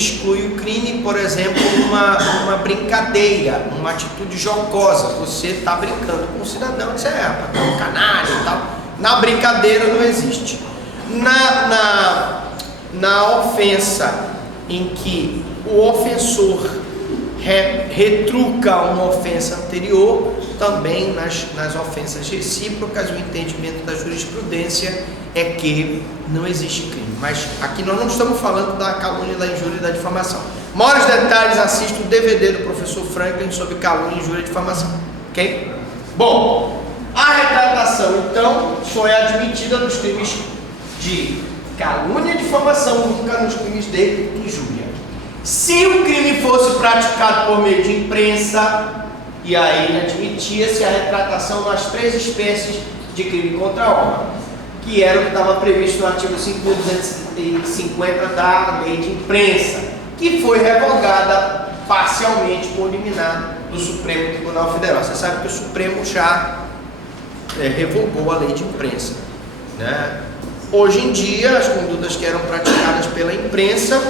exclui o crime, por exemplo, uma brincadeira, uma atitude jocosa. Você está brincando com um cidadão, você é um canalha e tal. Na brincadeira não existe. Na ofensa em que o ofensor retruca uma ofensa anterior, também nas ofensas recíprocas, o entendimento da jurisprudência é que não existe crime. Mas aqui nós não estamos falando da calúnia, da injúria e da difamação. Maiores detalhes, assista o DVD do professor Franklin sobre calúnia, injúria e difamação. Ok? Bom, a retratação, então, foi admitida nos crimes de calúnia e difamação, nunca nos crimes de injúria. Se o crime fosse praticado por meio de imprensa, e aí admitia-se a retratação nas 3 espécies de crime contra a honra, que era o que estava previsto no artigo 5.250 da Lei de Imprensa, que foi revogada parcialmente por liminar do Supremo Tribunal Federal. Você sabe que o Supremo já revogou a Lei de Imprensa, né? Hoje em dia, as condutas que eram praticadas pela imprensa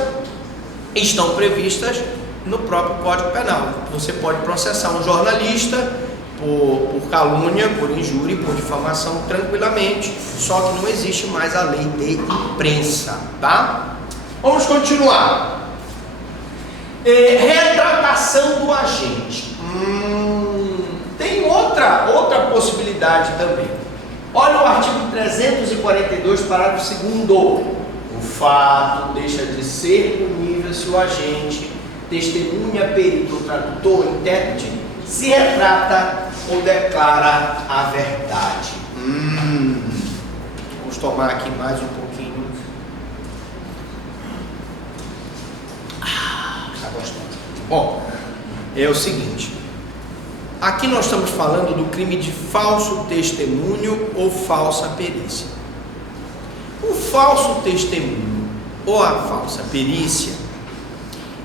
estão previstas no próprio Código Penal. Você pode processar um jornalista por calúnia, por injúria e por difamação tranquilamente, só que não existe mais a lei de imprensa, tá? Vamos continuar. Retratação do agente. Tem outra possibilidade também. Olha o artigo 342, parágrafo 2º. O fato deixa de ser punível se o agente, testemunha, perito ou tradutor, intérprete, se retrata ou declara a verdade. Vamos tomar aqui mais um pouquinho. Tá gostando? Bom, é o seguinte. Aqui nós estamos falando do crime de falso testemunho ou falsa perícia. O falso testemunho ou a falsa perícia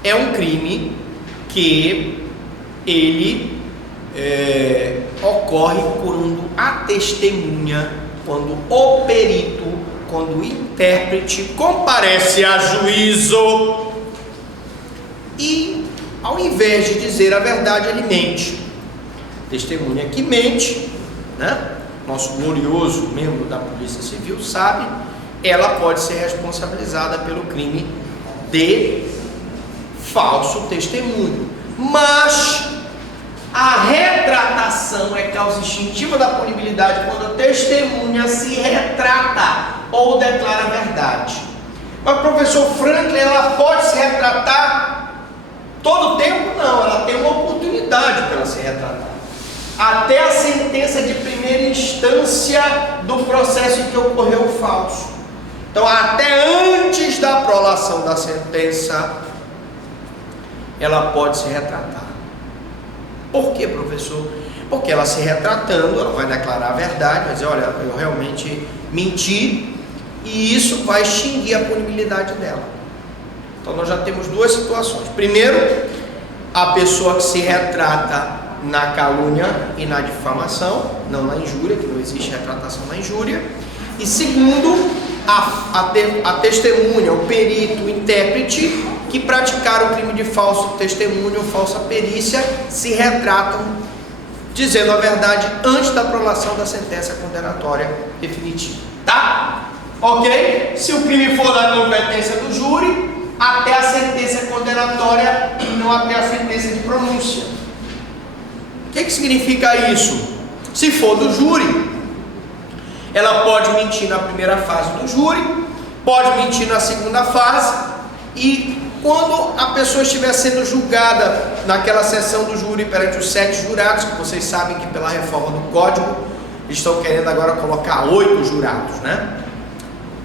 é um crime que ele ocorre quando a testemunha, quando o perito, quando o intérprete comparece a juízo e, ao invés de dizer a verdade, ele mente. Testemunha que mente, né? Nosso glorioso membro da Polícia Civil sabe, ela pode ser responsabilizada pelo crime de falso testemunho. Mas a retratação é causa instintiva da punibilidade quando a testemunha se retrata ou declara a verdade. Mas, professor Franklin, ela pode se retratar todo o tempo? Não, ela tem uma oportunidade para ela se retratar. Até a sentença de primeira instância do processo em que ocorreu o falso. Então, até antes da prolação da sentença, ela pode se retratar. Por quê, professor? Porque ela se retratando, ela vai declarar a verdade, vai dizer, olha, eu realmente menti, e isso vai extinguir a punibilidade dela. Então, nós já temos 2 situações. Primeiro, a pessoa que se retrata na calúnia e na difamação, não na injúria, que não existe retratação na injúria. E segundo, a testemunha, o perito, o intérprete, que praticaram o crime de falso testemunho ou falsa perícia, se retratam dizendo a verdade antes da prolação da sentença condenatória definitiva. Tá? Ok? Se o crime for da competência do júri, até a sentença condenatória e não até a sentença de pronúncia. O que significa isso? Se for do júri, ela pode mentir na primeira fase do júri, pode mentir na segunda fase, e quando a pessoa estiver sendo julgada naquela sessão do júri perante os 7 jurados, que vocês sabem que pela reforma do Código eles estão querendo agora colocar 8 jurados, né?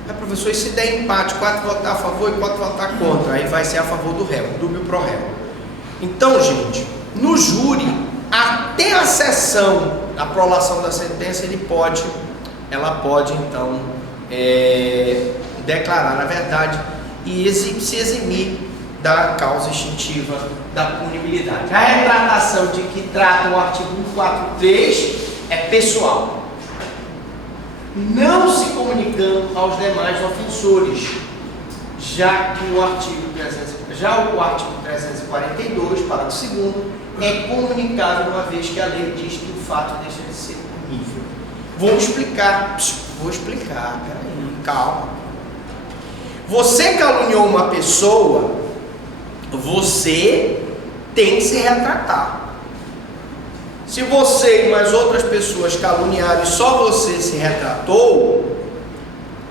Mas, professor, e se der empate, 4 votar a favor e 4 votar contra, aí vai ser a favor do réu, dúbio pro réu. Então, gente, no júri, até a sessão da prolação da sentença, ela pode então declarar a verdade e se eximir da causa extintiva da punibilidade. A retratação de que trata o artigo 143 é pessoal, não se comunicando aos demais ofensores, já que o artigo 300, Já o artigo 342, parágrafo 2º, é comunicável uma vez que a lei diz que o fato deixa de ser punível. Vou explicar, peraí, calma. Você caluniou uma pessoa, você tem que se retratar. Se você e mais outras pessoas caluniaram e só você se retratou,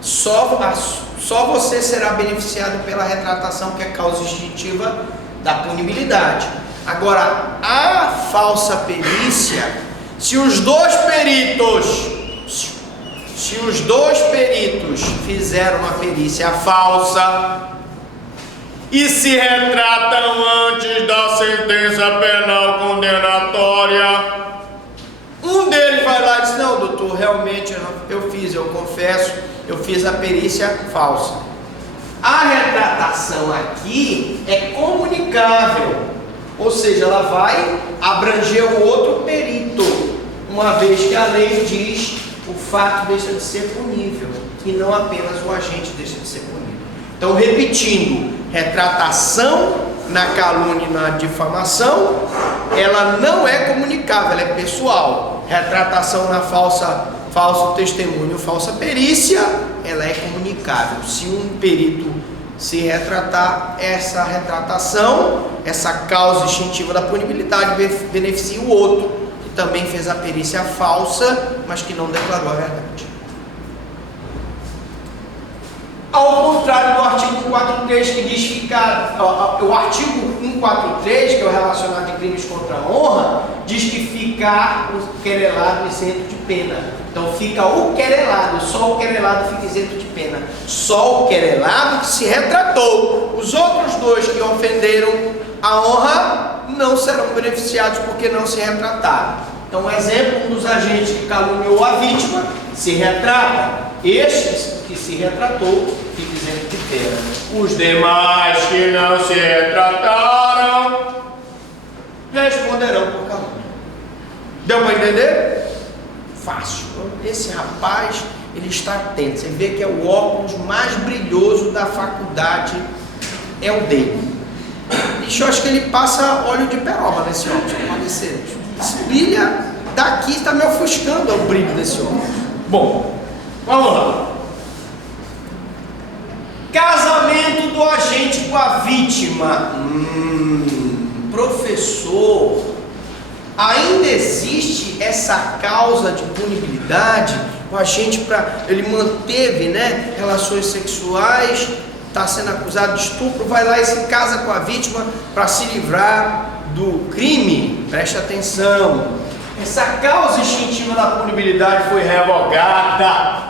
só você será beneficiado pela retratação, que é causa instintiva da punibilidade. Agora, a falsa perícia, se os dois peritos fizeram uma perícia falsa e se retratam antes da sentença penal condenatória, um deles vai lá e diz: não, doutor, realmente eu confesso, eu fiz a perícia falsa. A retratação aqui é comunicável, ou seja, ela vai abranger o outro perito, uma vez que a lei diz o fato deixa de ser punível e não apenas o agente deixa de ser punível. Então, repetindo, retratação na calúnia e na difamação, ela não é comunicável, ela é pessoal. Retratação na falso testemunho, falsa perícia, ela é comunicável. Se um perito se retratar, essa retratação, essa causa instintiva da punibilidade beneficia o outro, que também fez a perícia falsa, mas que não declarou a verdade. Ao contrário do artigo 143, que diz ficar, o artigo 143, que é o relacionado de crimes contra a honra, diz que ficar o querelado isento de pena. Então fica o querelado, só o querelado fica isento de pena. Só o querelado que se retratou. Os outros dois que ofenderam a honra não serão beneficiados porque não se retrataram. Então, um exemplo, um dos agentes que caluniou a vítima se retrata. Este que se retratou fica isento de pena. Os demais que não se retrataram responderão por calúnia. Deu para entender? Fácil. Esse rapaz, ele está atento. Você vê que é o óculos mais brilhoso da faculdade, é o dele. Bicho, eu acho que ele passa óleo de peroba nesse óculos. Pode ser. Brilha daqui, está me ofuscando o brilho desse óculos. Bom, vamos lá. Casamento do agente com a vítima. Professor, ainda existe essa causa de punibilidade? O agente, ele manteve, né, relações sexuais, está sendo acusado de estupro, vai lá e se casa com a vítima para se livrar do crime. Preste atenção. Essa causa instintiva da punibilidade foi revogada.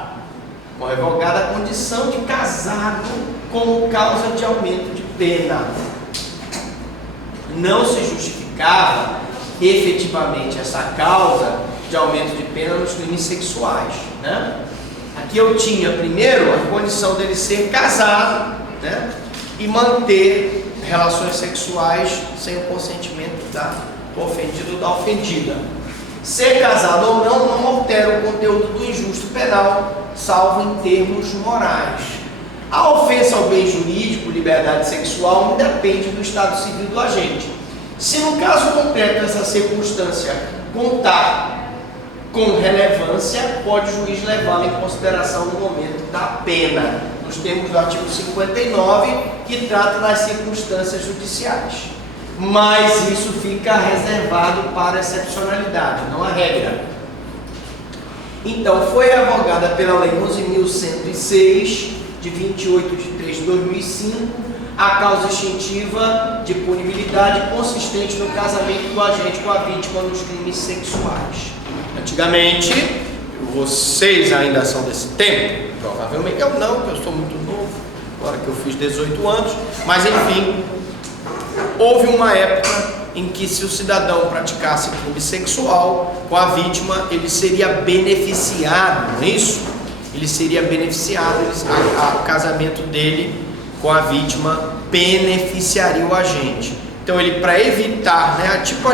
Foi revogada a condição de casado como causa de aumento de pena. Não se justificava efetivamente essa causa de aumento de pena nos crimes sexuais, né? Aqui eu tinha primeiro a condição dele ser casado, né, e manter relações sexuais sem o consentimento do ofendido ou da ofendida. Ser casado ou não altera o conteúdo do injusto penal, salvo em termos morais. A ofensa ao bem jurídico, liberdade sexual, independe do estado civil do agente. Se no caso concreto essa circunstância contar com relevância, pode o juiz levá-la em consideração no momento da pena, nos termos do artigo 59, que trata das circunstâncias judiciais. Mas isso fica reservado para a excepcionalidade, não a regra. Então, foi revogada pela Lei 11.106, de 28 de 3 de 2005, a causa extintiva de punibilidade consistente no casamento do agente com a vítima nos crimes sexuais. Antigamente, vocês ainda são desse tempo? Provavelmente eu não, porque eu sou muito novo, agora que eu fiz 18 anos, mas enfim, houve uma época em que se o cidadão praticasse crime sexual com a vítima, ele seria beneficiado, não é isso? Ele seria beneficiado, o casamento dele com a vítima beneficiaria o agente. Então ele, para evitar, né, tipo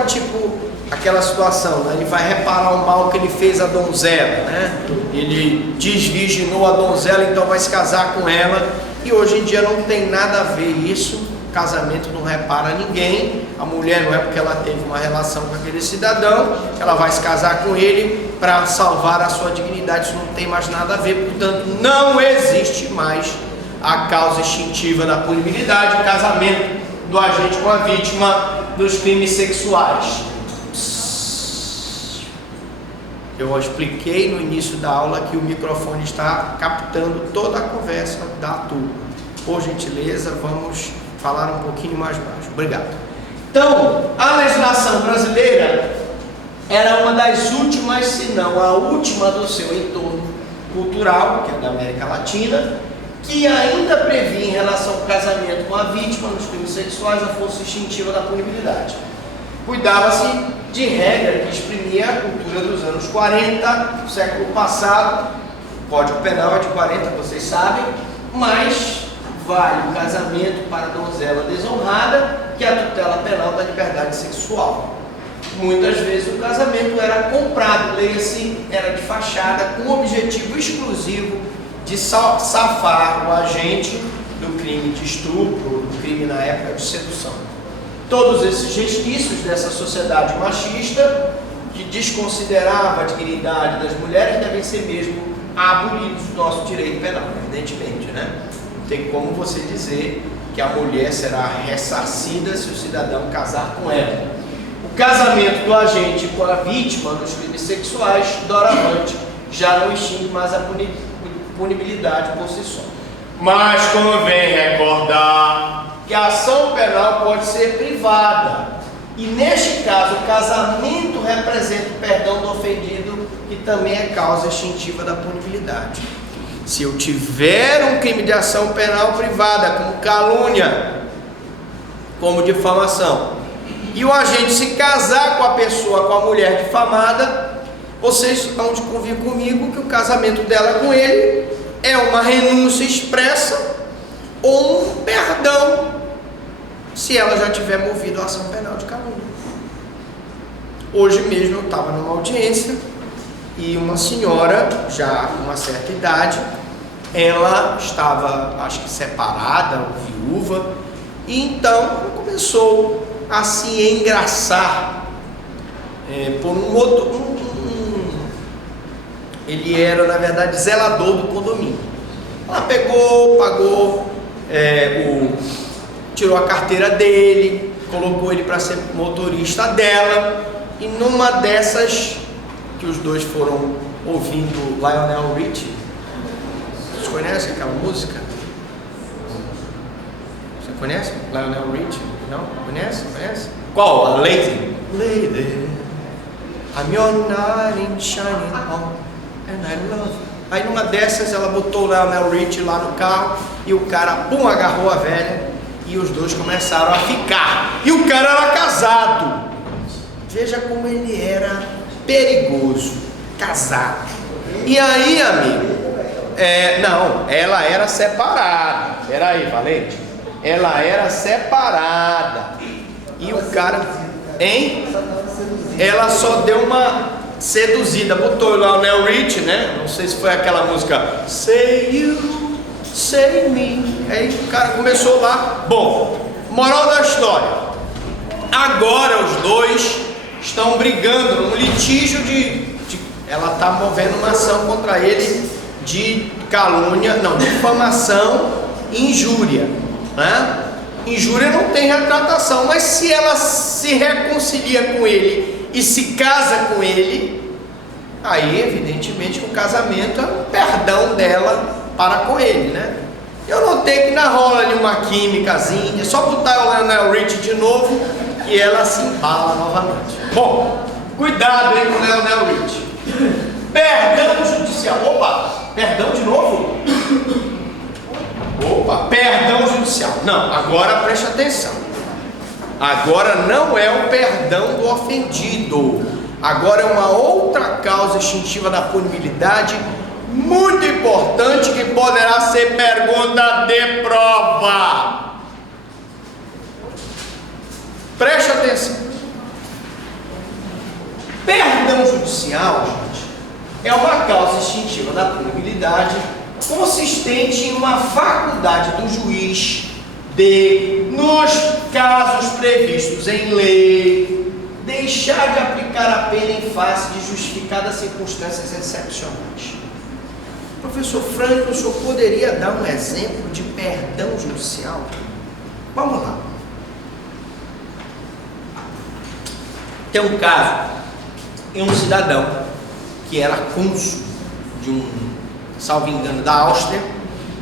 aquela situação, né, ele vai reparar o mal que ele fez à donzela, né? Ele desvirginou a donzela, então vai se casar com ela, e hoje em dia não tem nada a ver isso. casamento não repara ninguém. A mulher não é porque ela teve uma relação com aquele cidadão, ela vai se casar com ele para salvar a sua dignidade. Isso não tem mais nada a ver, portanto, não existe mais a causa extintiva da punibilidade, casamento do agente com a vítima dos crimes sexuais. Eu expliquei no início da aula que o microfone está captando toda a conversa da turma. Por gentileza, vamos falar um pouquinho mais baixo. Obrigado. Então, a legislação brasileira era uma das últimas, se não a última do seu entorno cultural, que é da América Latina, que ainda previa em relação ao casamento com a vítima nos crimes sexuais a força extintiva da punibilidade. Cuidava-se de regra que exprimia a cultura dos anos 40, do século passado. O Código Penal é de 40, vocês sabem, mas vale o casamento para a donzela desonrada, que é a tutela penal da liberdade sexual. Muitas vezes o casamento era comprado, leia-se, era de fachada, com o objetivo exclusivo de safar o agente do crime de estupro, do crime na época de sedução. Todos esses resquícios dessa sociedade machista, que desconsiderava a dignidade das mulheres, devem ser mesmo abolidos do nosso direito penal, evidentemente, né? Não tem como você dizer que a mulher será ressarcida se o cidadão casar com ela. O casamento do agente com a vítima nos crimes sexuais, doravante, já não extingue mais a punibilidade por si só. Mas convém recordar que a ação penal pode ser privada, e neste caso o casamento representa o perdão do ofendido, que também é causa extintiva da punibilidade. Se eu tiver um crime de ação penal privada, como calúnia, como difamação, e o agente se casar com a pessoa, com a mulher difamada, vocês vão de convir comigo que o casamento dela com ele é uma renúncia expressa ou um perdão, se ela já tiver movido a ação penal de calúnia. Hoje mesmo eu estava numa audiência e uma senhora, já com uma certa idade, ela estava, acho que separada ou viúva, e então ela começou a se engraçar por um outro... ele era, na verdade, zelador do condomínio. Ela pegou, pagou, tirou a carteira dele, colocou ele para ser motorista dela, e numa dessas que os dois foram ouvindo Lionel Richie. Vocês conhecem aquela música? Você conhece Lionel Richie? Não? Conhece? Conhece? Qual? A Lady? Lady, I'm your knight in shining on, and I love you. Aí numa dessas ela botou o Lionel Richie lá no carro, e o cara, pum, agarrou a velha, e os dois começaram a ficar. E o cara era casado. Veja como ele era perigoso, casado. E aí, amigo, não, ela era separada. Peraí, Valente. Ela era separada. E o cara, hein? Ela só deu uma seduzida, botou o Lionel Richie, né? Não sei se foi aquela música Say You, Say Me. Aí o cara começou lá. Bom, moral da história. Agora os dois estão brigando num litígio ela está movendo uma ação contra ele de calúnia, não, difamação e injúria, né? Injúria não tem retratação, mas se ela se reconcilia com ele e se casa com ele, aí evidentemente o casamento é um perdão dela para com ele, né? Eu notei que na rola ali uma químicazinha, é só botar o Lionel Richie de novo e ela se embala novamente. Bom, cuidado aí com o Lionel Richie. Perdão judicial. Opa, perdão de novo? Opa, perdão judicial. Não, agora preste atenção. Agora não é o perdão do ofendido. Agora é uma outra causa extintiva da punibilidade muito importante, que poderá ser pergunta de prova. Preste atenção. Perdão judicial, gente, é uma causa extintiva da punibilidade consistente em uma faculdade do juiz, D. Nos casos previstos em lei, deixar de aplicar a pena em face de justificadas circunstâncias excepcionais. Professor Franklin, o senhor poderia dar um exemplo de perdão judicial? Vamos lá. Tem um caso em um cidadão que era cônsul de um, salvo engano, da Áustria.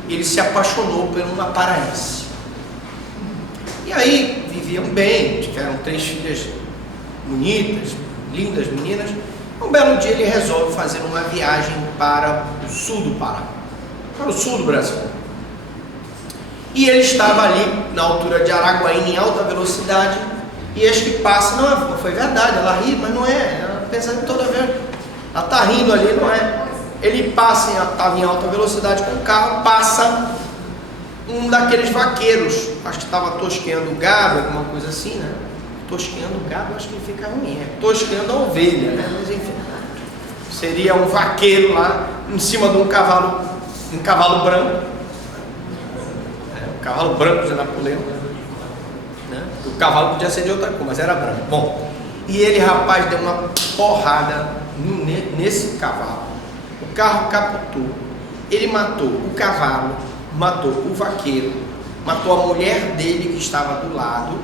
Ele se apaixonou por uma paraense. E aí viviam bem, tiveram 3 filhas bonitas, lindas meninas. Um belo dia ele resolve fazer uma viagem para o sul do Pará, para o sul do Brasil. E ele estava ali na altura de Araguaína em alta velocidade, e acho que passa, não foi verdade, ela ri, mas não é, ela pensando toda vez, ela está rindo ali, não é. Ele passa, estava em alta velocidade com o carro, passa um daqueles vaqueiros, acho que estava tosqueando o gado, alguma coisa assim, né? Tosqueando o gado, acho que ele fica ruim, tosqueando a ovelha, né? Mas enfim, seria um vaqueiro lá, em cima de um cavalo branco, um cavalo branco de Napoleão, né? O cavalo podia ser de outra cor, mas era branco. Bom, e ele, rapaz, deu uma porrada nesse cavalo, o carro capotou, ele matou o cavalo, matou o vaqueiro, matou a mulher dele que estava do lado,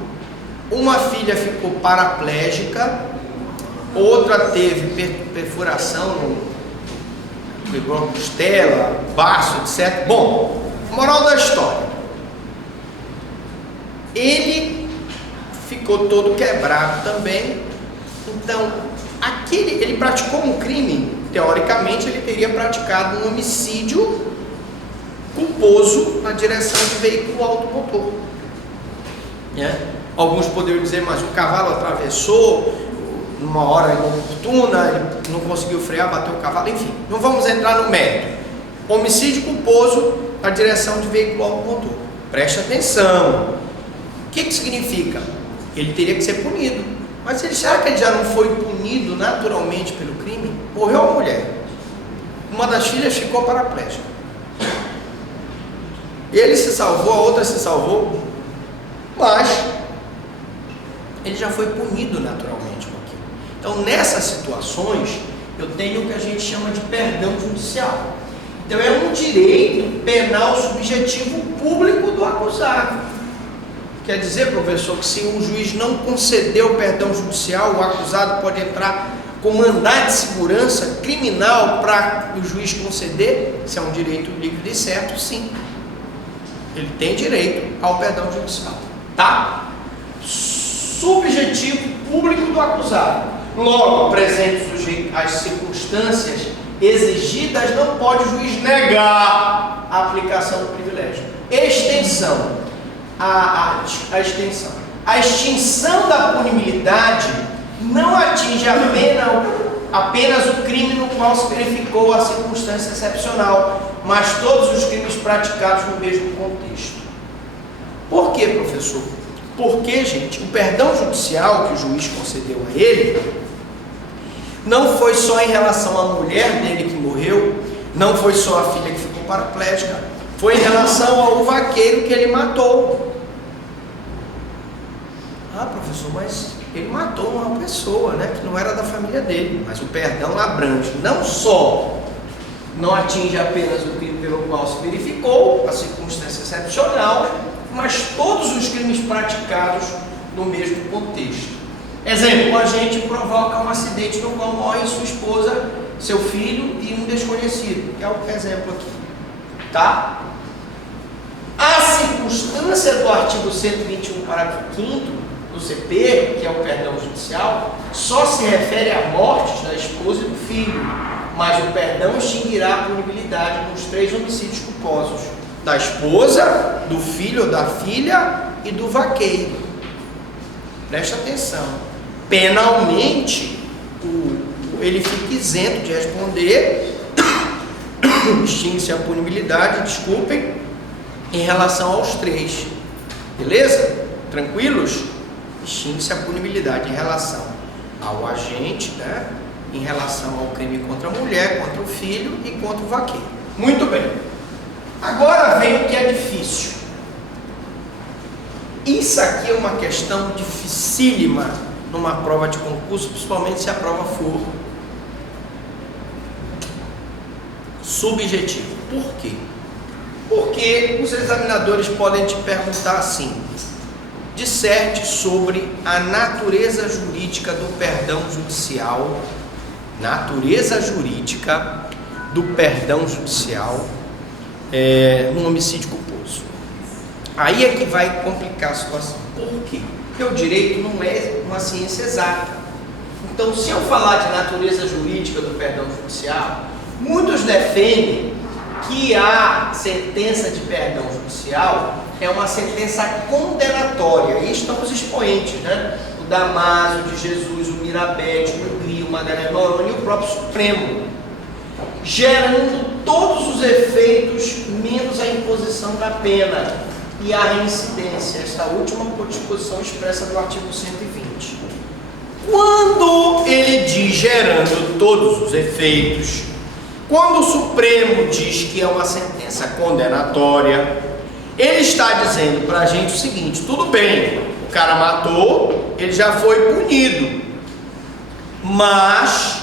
uma filha ficou paraplégica, outra teve perfuração no costela, baço, etc. Bom, moral da história, ele ficou todo quebrado também. Então, ele praticou um crime, teoricamente ele teria praticado um homicídio culposo na direção de veículo automotor, né? Alguns poderiam dizer, mas o cavalo atravessou numa hora inoportuna, ele não conseguiu frear, bateu o cavalo, enfim, não vamos entrar no mérito. Homicídio culposo na direção de veículo automotor. Preste atenção. O que significa? Ele teria que ser punido. Mas será que ele já não foi punido naturalmente pelo crime? Morreu a mulher, uma das filhas ficou paraplégica, ele se salvou, a outra se salvou, mas ele já foi punido naturalmente com aquilo. Então, nessas situações, eu tenho o que a gente chama de perdão judicial. Então, é um direito penal subjetivo público do acusado. Quer dizer, professor, que se um juiz não concedeu o perdão judicial, o acusado pode entrar com mandado de segurança criminal para o juiz conceder? Se é um direito líquido e certo, sim. Ele tem direito ao perdão judicial, tá? Subjetivo público do acusado. Logo, presente sujeito às circunstâncias exigidas, não pode o juiz negar a aplicação do privilégio. Extensão. A extensão. A extinção da punibilidade não atinge apenas o crime no qual se verificou a circunstância excepcional, mas todos os crimes praticados no mesmo contexto. Por quê, professor? Porque, gente, o perdão judicial que o juiz concedeu a ele não foi só em relação à mulher dele que morreu, não foi só a filha que ficou paraplégica, foi em relação ao vaqueiro que ele matou. Ah, professor, mas ele matou uma pessoa, né, que não era da família dele. Mas o perdão abrange, não atinge apenas o crime pelo qual se verificou a circunstância excepcional, mas todos os crimes praticados no mesmo contexto. Exemplo, a gente provoca um acidente no qual morre sua esposa, seu filho e um desconhecido, que é o exemplo aqui, tá? A circunstância do artigo 121, parágrafo 5º do CP, que é o perdão judicial, só se refere à morte da esposa e do filho, mas o perdão extinguirá a punibilidade nos 3 homicídios culposos: da esposa, do filho ou da filha e do vaqueiro. Preste atenção. Penalmente, ele fica isento de responder, extingue-se a punibilidade, desculpem, em relação aos 3. Beleza? Tranquilos? Extingue-se a punibilidade em relação ao agente, né? Em relação ao crime contra a mulher, contra o filho e contra o vaqueiro. Muito bem. Agora vem o que é difícil. Isso aqui é uma questão dificílima numa prova de concurso, principalmente se a prova for subjetiva. Por quê? Porque os examinadores podem te perguntar assim: disserte sobre a natureza jurídica do perdão judicial, no homicídio culposo. Aí é que vai complicar a situação. Por quê? Porque o direito não é uma ciência exata. Então, se eu falar de natureza jurídica do perdão judicial, muitos defendem que a sentença de perdão judicial é uma sentença condenatória. E estão os expoentes, né? O Damaso de Jesus, o Mirabete, o Ugri, o Magalhães Noronha e o próprio Supremo, gerando todos os efeitos menos a imposição da pena e a reincidência, esta última disposição expressa do artigo 120. Quando ele diz gerando todos os efeitos, quando o Supremo diz que é uma sentença condenatória, ele está dizendo para a gente o seguinte: tudo bem, o cara matou, ele já foi punido, mas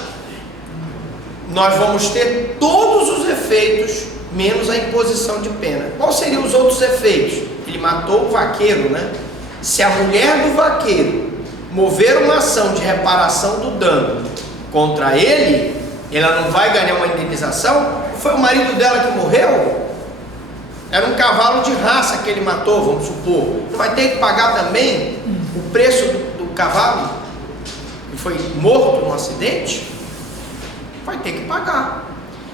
nós vamos ter todos os efeitos menos a imposição de pena. Quais seriam os outros efeitos? Ele matou o vaqueiro, né? Se a mulher do vaqueiro mover uma ação de reparação do dano contra ele, ela não vai ganhar uma indenização? Foi o marido dela que morreu? Era um cavalo de raça que ele matou, vamos supor. Não vai ter que pagar também o preço do cavalo que foi morto no acidente? Vai ter que pagar.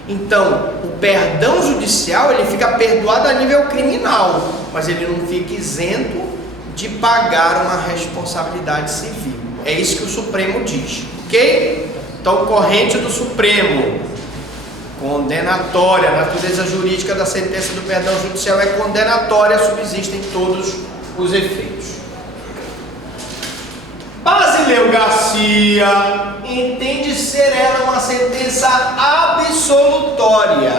Então, o perdão judicial, ele fica perdoado a nível criminal, mas ele não fica isento de pagar uma responsabilidade civil. É isso que o Supremo diz, ok? Então, corrente do Supremo, condenatória, a natureza jurídica da sentença do perdão judicial é condenatória, subsistem todos os efeitos. Basileu Garcia entende ser ela uma sentença absolutória.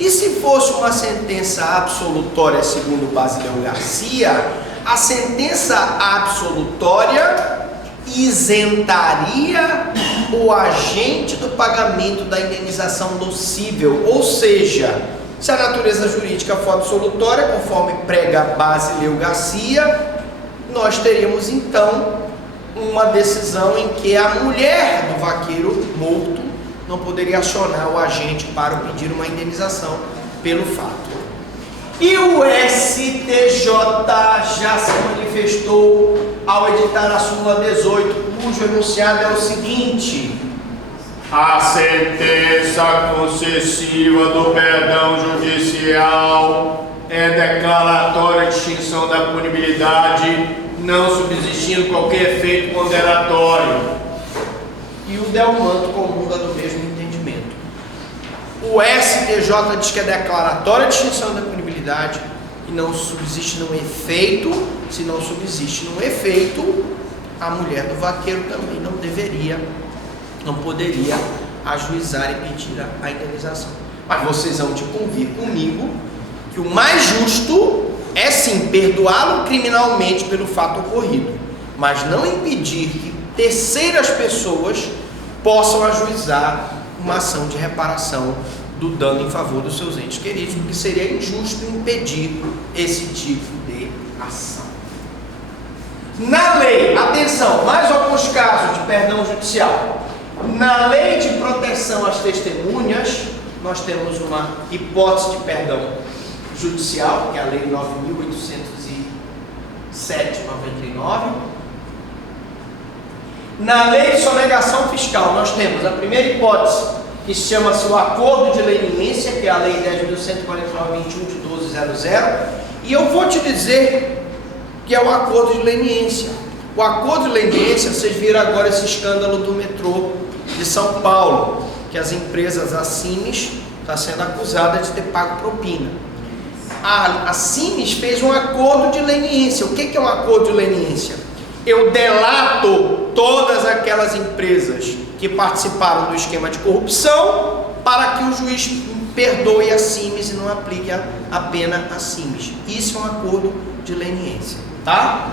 E se fosse uma sentença absolutória segundo Basileu Garcia, a sentença absolutória isentaria o agente do pagamento da indenização nocível, ou seja, se a natureza jurídica for absolutória, conforme prega Basileu Garcia, nós teríamos então uma decisão em que a mulher do vaqueiro morto não poderia acionar o agente para pedir uma indenização pelo fato. E o STJ já se manifestou ao editar a súmula 18, cujo enunciado é o seguinte: a sentença concessiva do perdão judicial é declaratória de extinção da punibilidade, não subsistindo qualquer efeito condenatório. E o Delmanto comunga do mesmo entendimento. O STJ diz que é declaratória de extinção da punibilidade e não subsiste num efeito. Se não subsiste num efeito, a mulher do vaqueiro também não poderia ajuizar e pedir a indenização. Mas vocês vão te convir comigo que o mais justo é sim perdoá-lo criminalmente pelo fato ocorrido, mas não impedir que terceiras pessoas possam ajuizar uma ação de reparação do dano em favor dos seus entes queridos, porque seria injusto impedir esse tipo de ação. Na lei, atenção, mais alguns casos de perdão judicial. Na lei de proteção às testemunhas, nós temos uma hipótese de perdão judicial, que é a lei 9.807/99. Na lei de sonegação fiscal, nós temos a primeira hipótese, que chama-se o acordo de leniência, que é a lei 10.149/21 de 1200, e eu vou te dizer que é o acordo de leniência. O acordo de leniência, vocês viram agora esse escândalo do metrô de São Paulo, que as empresas, a Cimes, está sendo acusada de ter pago propina. A Cimes fez um acordo de leniência. O que é um acordo de leniência? Eu delato todas aquelas empresas que participaram do esquema de corrupção para que o juiz perdoe a Cimes e não aplique a pena a Cimes. Isso é um acordo de leniência. tá?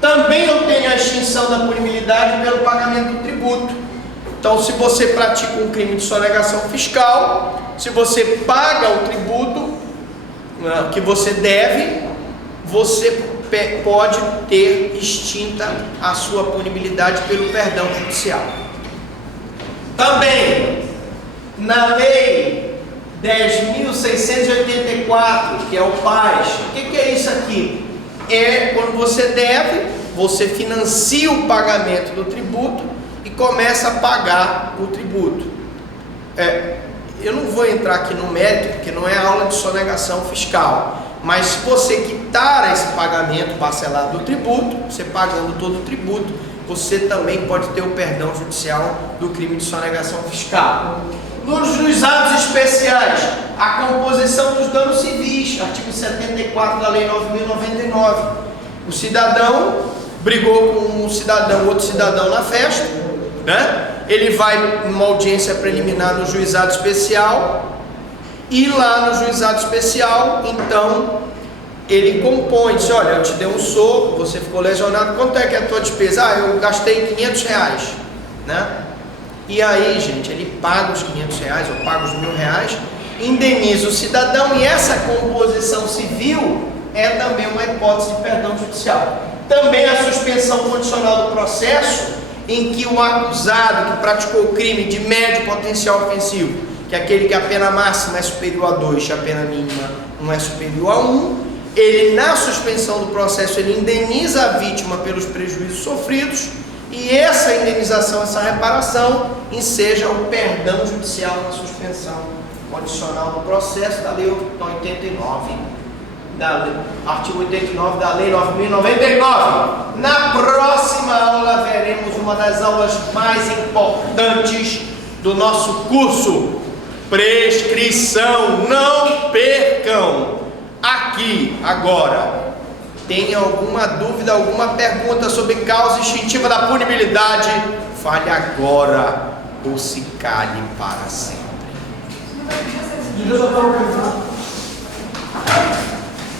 Também eu tenho a extinção da punibilidade pelo pagamento do tributo. Então, se você pratica um crime de sonegação fiscal, se você paga o tributo que você deve, você pode ter extinta a sua punibilidade pelo perdão judicial. Também, na lei 10.684, que é o PAS, o que é isso aqui? É quando você deve, você financia o pagamento do tributo e começa a pagar o tributo. Eu não vou entrar aqui no mérito, porque não é aula de sonegação fiscal, mas se você quitar esse pagamento parcelado do tributo, você pagando todo o tributo, você também pode ter o perdão judicial do crime de sonegação fiscal. Nos juizados especiais, a composição dos danos civis, artigo 74 da lei 9.099. O cidadão brigou com um cidadão, outro cidadão na festa, né? Ele vai numa audiência preliminar no juizado especial, e lá no juizado especial, então, ele compõe, diz: olha, eu te dei um soco, você ficou lesionado, quanto é que é a tua despesa? Eu gastei R$500, né? E aí, gente, ele paga os R$500, ou paga os R$1.000, indeniza o cidadão, e essa composição civil é também uma hipótese de perdão judicial. Também a suspensão condicional do processo, em que o acusado que praticou o crime de médio potencial ofensivo, que é aquele que a pena máxima é superior a 2 e a pena mínima não é superior a 1, ele, na suspensão do processo, ele indeniza a vítima pelos prejuízos sofridos, e essa indenização, essa reparação, enseja o perdão judicial na suspensão condicional do processo da lei 89, artigo 89 da lei 9.099. Na próxima aula veremos uma das aulas mais importantes do nosso curso, prescrição. Não percam! Aqui, agora, tem alguma dúvida, alguma pergunta sobre causa extintiva da punibilidade? Fale agora ou se cale para sempre.